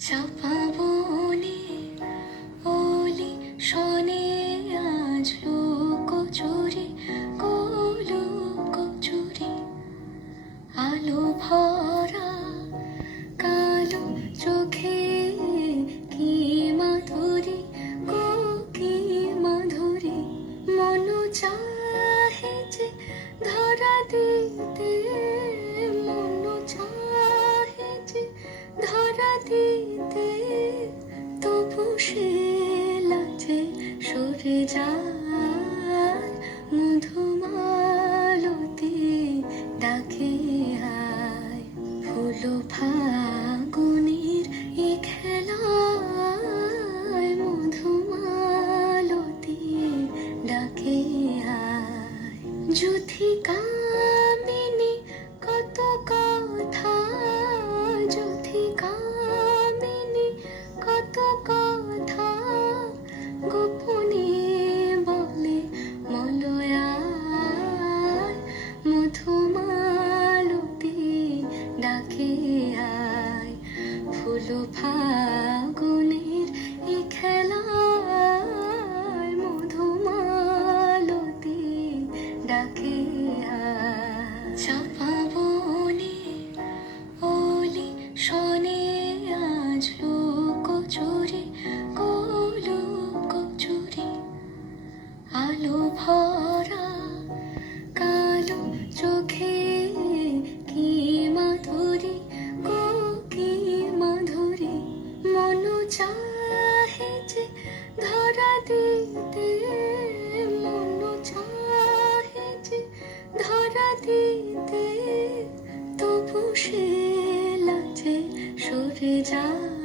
চাপা বনে অলি শনে আজ লুকোচুরি লুকোচুরি আলো ভরা কালো চোখে কি মাধুরী গো কি মাধুরী মন চাহে যে ধরা দিতে মন চাহে যে ধরা দিতে তবু সে লাজে সরে যায় মধুমালতি ডাকে আয় ফুল ফাগুনের এ খেলায় মধুমালতি ডাকে আয় যুথি কামিনী কত কথা যুথি কামিনী কত কথা গোপনে বলে মলয়ায় মধুমালতি ডাকে আয় ফুল ফাগুনের এ খেলায় মধুমালতি ডাকে আয় চাপা বনে অলি শনে আজ লুকোচুরি লুকোচুরি আলো ভরা কালো চোখে কি মাধুরী গো কি মাধুরী মন চাহে যে ধরা দিতে মন চাহে যে ধরা দিতে তবু সে লাজে সরে যায়